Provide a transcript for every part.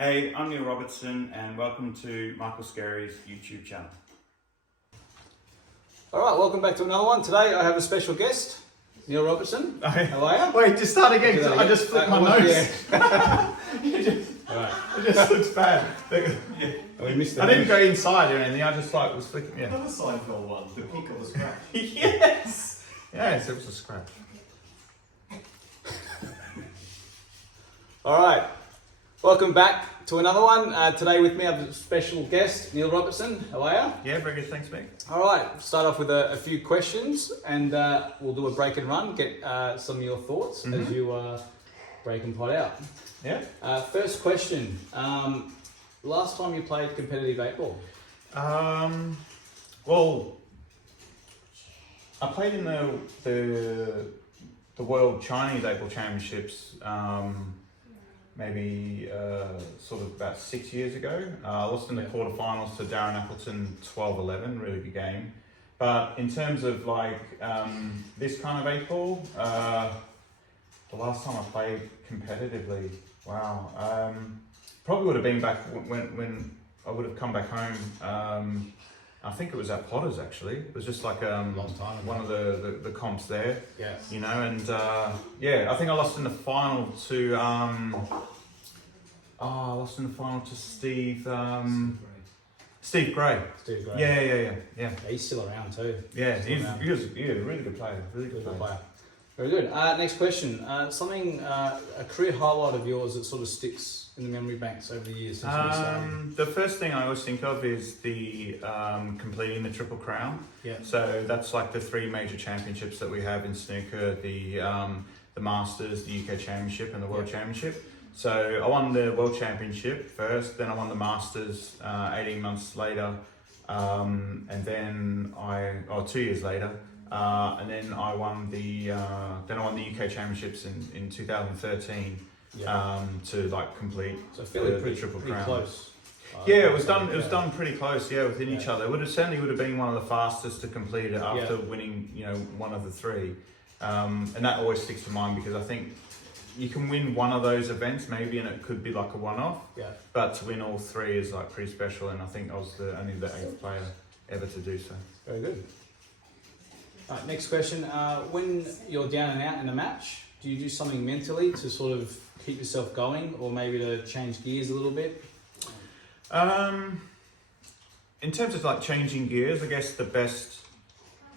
Hey, I'm Neil Robertson and welcome to Michael Scerri's YouTube channel. Alright, welcome back to another one. Today I have a special guest, Neil Robertson. How are you? Wait, just start again. I just flipped my nose. Yeah. Alright. It just looks bad. We missed I didn't go inside or anything, I just was flicking. Yeah. Another Seinfeld one, the peak of the scratch. Yes! Yes, it was a scratch. Alright, welcome back to another one. Today with me I have a special guest, Neil Robertson. How are you? Yeah, very good, thanks mate. Alright, start off with a few questions and we'll do a break and run, get some of your thoughts as you break and pot out. Yeah? First question, last time you played competitive 8-ball? Well, I played in the World Chinese 8-ball Championships maybe sort of about 6 years ago. I lost in the quarterfinals to Darren Appleton 12-11, really good game. But in terms of like this kind of 8-ball, the last time I played competitively, wow, probably would have been back when I would have come back home. I think it was at Potter's actually. It was just like Long time ago. one of the comps there. Yeah. You know, and yeah, I think I lost in the final to I lost in the final to Steve Gray. Steve Gray. Yeah. He's still around too. Yeah, Still he around. was a really good player. Really good player. Very good. Next question. Something, a career highlight of yours that sort of sticks in the memory banks over the years since we started? The first thing I always think of is the completing the Triple Crown. Yeah. So that's like the three major championships that we have in snooker: the Masters, the UK Championship, and the World Championship. So I won the World Championship first, then I won the Masters 18 months later, and then 2 years later, and then I won the UK Championships in 2013 to like complete So fairly the Triple pretty Crown. close. Yeah, it was done pretty close. Yeah, within each other. It would have been one of the fastest to complete it after winning, one of the three, and that always sticks to mind because I think you can win one of those events maybe, and it could be like a one-off. Yeah. But to win all three is like pretty special, and I think I was only the 8th player ever to do so. Very good. Alright, next question. When you're down and out in a match, do you do something mentally to sort of keep yourself going, or maybe to change gears a little bit? In terms of like changing gears, I guess the best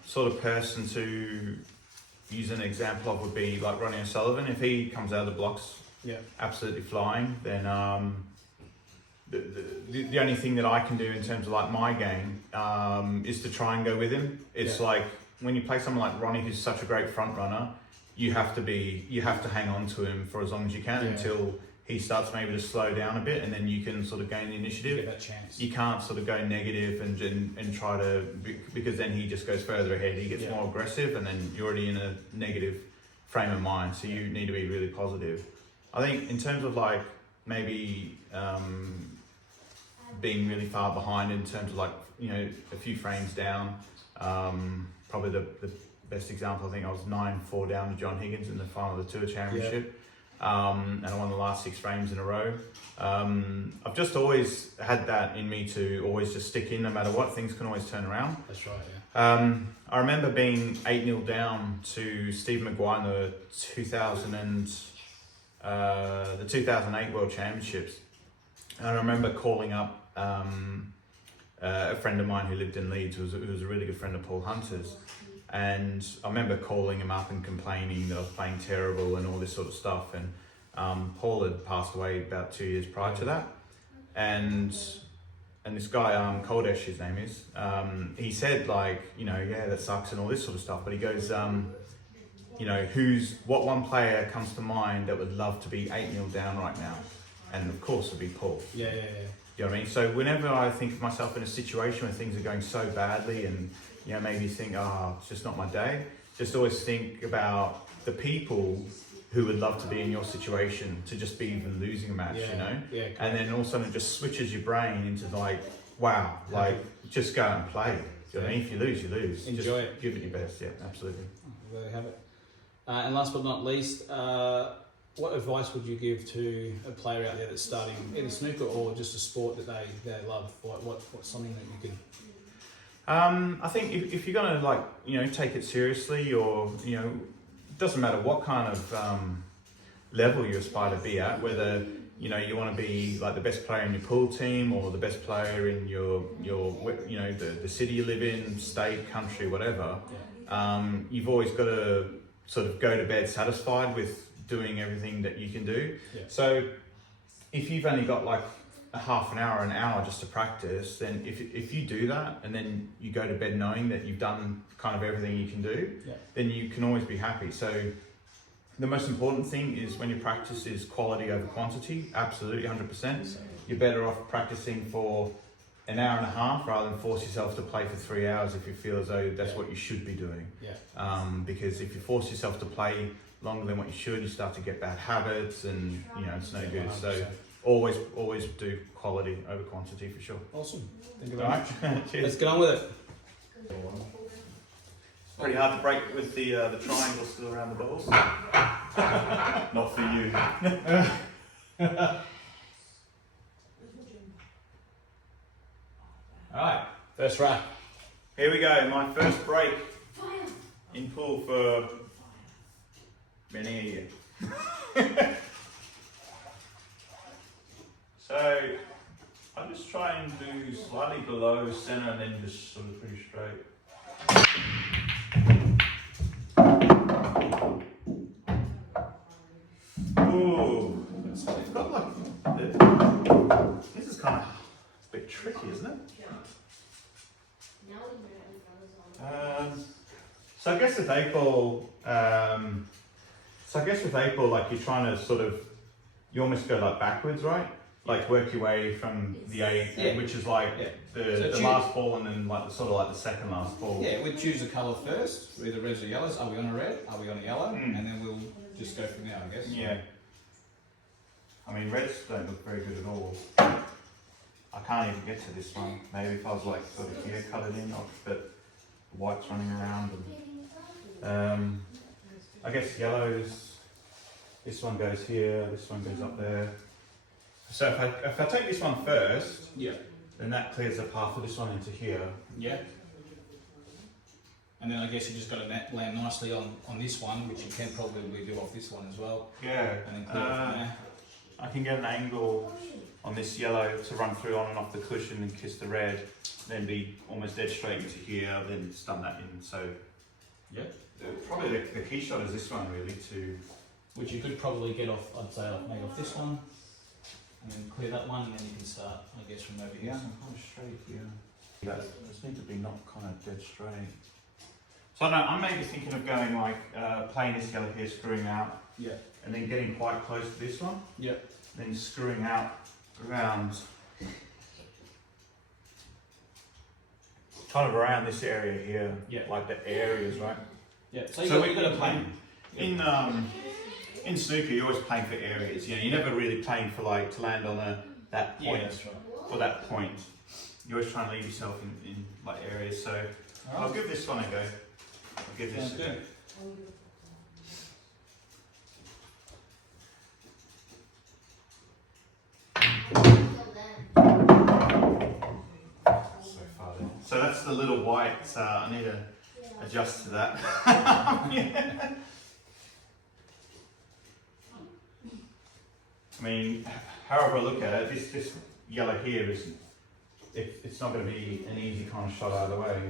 sort of person to use an example of would be like Ronnie O'Sullivan. If he comes out of the blocks absolutely flying, then the only thing that I can do in terms of like my game is to try and go with him. It's like when you play someone like Ronnie, who's such a great front runner, you have to hang on to him for as long as you can until he starts maybe to slow down a bit, and then you can sort of gain the initiative. Get that chance. You can't sort of go negative and try to, because then he just goes further ahead. He gets more aggressive, and then you're already in a negative frame of mind. So you need to be really positive. I think in terms of like maybe being really far behind in terms of like a few frames down. Probably the best example, I think I was 9-4 down to John Higgins in the final of the Tour Championship. And I won the last 6 frames in a row. I've just always had that in me to always just stick in no matter what. Things can always turn around. That's right, yeah. I remember being 8-0 down to Steve Maguire in the 2008 World Championships. And I remember calling up a friend of mine who lived in Leeds, who was a really good friend of Paul Hunter's. And I remember calling him up and complaining that I was playing terrible and all this sort of stuff. And Paul had passed away about 2 years prior to that. And this guy, Koldesh, his name is, he said like, that sucks and all this sort of stuff. But he goes, what one player comes to mind that would love to be 8-0 down right now? And of course it'd be Paul. Yeah. You know what I mean? So whenever I think of myself in a situation where things are going so badly and maybe think, it's just not my day, just always think about the people who would love to be in your situation, to just be even losing a match, Yeah, and then all of a sudden it just switches your brain into like, wow, like just go and play. You know what I mean? If you lose, you lose. Enjoy just it. Give it your best, yeah, absolutely. There you have it. And last but not least, what advice would you give to a player out there that's starting either snooker or just a sport that they love? What's something that you could... I think if you're gonna like, you know, take it seriously, or, you know, it doesn't matter what kind of level you aspire to be at, whether, you know, you want to be like the best player in your pool team or the best player in your you know, the city you live in, state, country, whatever. You've always got to sort of go to bed satisfied with doing everything that you can do. So if you've only got like a half an hour just to practice, then if you do that and then you go to bed knowing that you've done kind of everything you can do, then you can always be happy. So the most important thing is when you practice is quality over quantity. Absolutely, 100%. You're better off practicing for an hour and a half rather than force yourself to play for 3 hours if you feel as though that's what you should be doing. Because if you force yourself to play longer than what you should, you start to get bad habits, and, you know, it's no good. 100%. So always do quality over quantity for sure. Awesome. Thank you very much. Cheers. Let's get on with it. Pretty hard to break with the triangle still around the balls. Not for you. Alright, first rack. Here we go, my first break in pool for many a year. So I'll just try and do slightly below centre and then just sort of pretty straight. Ooh, it's got like, this is kind of a bit tricky, isn't it? So I guess with 8-ball, like you're trying to sort of, you almost go like backwards, right? Like work your way from the 8, which is like the last ball, and then like the sort of like the second last ball. Yeah, we'd choose a colour first, either reds or yellows. Are we on a red? Are we on a yellow? And then we'll just go from there, I guess. Yeah. I mean, reds don't look very good at all. I can't even get to this one. Maybe if I was like sort of here coloured in, but the white's running around. And, I guess yellows, this one goes here, this one goes up there. So if I take this one first, then that clears the path for this one into here. Yeah. And then I guess you just got to land nicely on this one, which you can probably do off this one as well. Yeah. And then clear it from there. I can get an angle on this yellow to run through on and off the cushion and kiss the red, then be almost dead straight into here, then stun that in. So probably the key shot is this one really, to which you could probably get off, I'd say, like maybe off this one, and then clear that one, and then you can start, I guess, from over here. I'm kind of straight here. That just need to be not kind of dead straight. So I don't know, I'm maybe thinking of going like playing this yellow here, screwing out, and then getting quite close to this one, then screwing out around, kind of around this area here, like the areas, right? So we've got to play. In snooker, you're always playing for areas. You know, you're never really playing for like to land on that point or that point. You're always trying to leave yourself in like areas. So I'll give this one a go. I'll give this a go. So far then. So that's the little white. I need to adjust to that. I mean, however I look at it, this yellow here is, it's not going to be an easy kind of shot either way.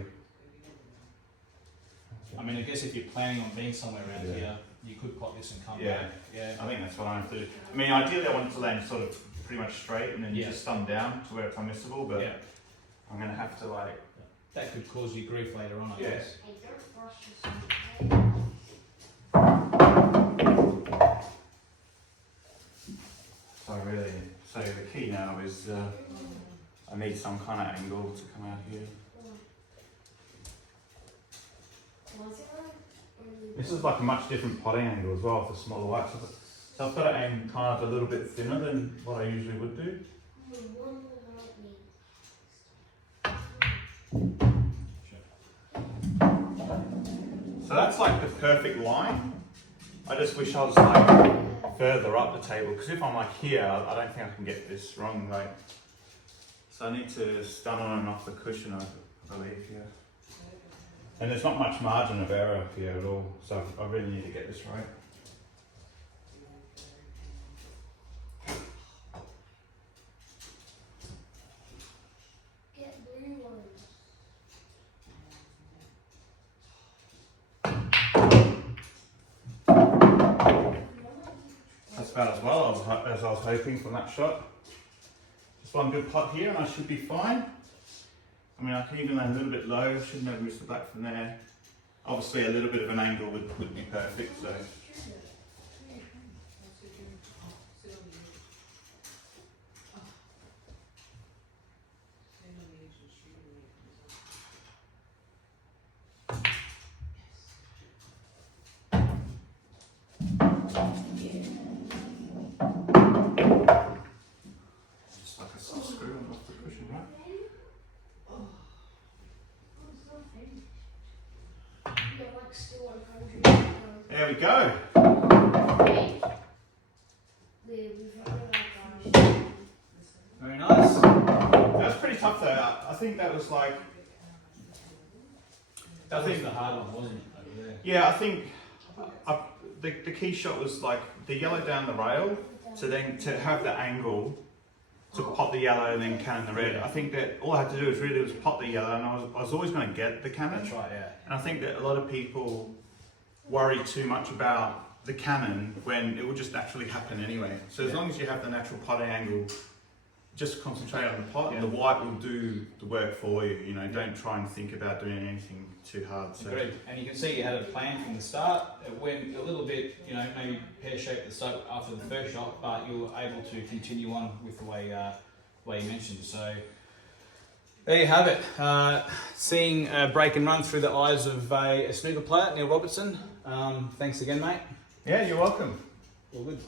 I mean, I guess if you're planning on being somewhere around here, you could pot this and come back. I think that's what I'm going to do. I mean, ideally I want it to land sort of pretty much straight and then just stun down to where it's unmissable, but I'm going to have to like... That could cause you grief later on, I guess. So the key now is I need some kind of angle to come out here. This is like a much different potting angle as well for smaller whites. So I've got to aim kind of a little bit thinner than what I usually would do. So that's like the perfect line. I just wish I was like further up the table, because if I'm like here, I don't think I can get this wrong. Like, so I need to stun on and off the cushion, I believe, yeah. And there's not much margin of error here at all, so I really need to get this right. Get blue ones. That's about as well as I was hoping from that shot. Just one good putt here and I should be fine. I mean, I can even land a little bit low, shouldn't have missed the back from there. Obviously a little bit of an angle would be perfect, so. Just like a soft screw on off the cushion, right? You're like still 100. There we go. Very nice. That was pretty tough though. I think that was like, That was the hard one, wasn't it, over there? yeah, I think the key shot was like the yellow down the rail, to have the angle to pot the yellow and then cannon the red. I think that all I had to do was pot the yellow, and I was always going to get the cannon. That's right, yeah. And I think that a lot of people worry too much about the cannon when it will just naturally happen anyway. So as long as you have the natural potting angle, just concentrate on the pot, and the white will do the work for you. You know, don't try and think about doing anything too hard. So. Agreed. And you can see you had a plan from the start. It went a little bit, you know, maybe pear-shaped at the start after the first shot, but you were able to continue on with the way you mentioned. So there you have it. Seeing a break and run through the eyes of a snooker player, Neil Robertson. Thanks again, mate. Yeah, you're welcome. All good.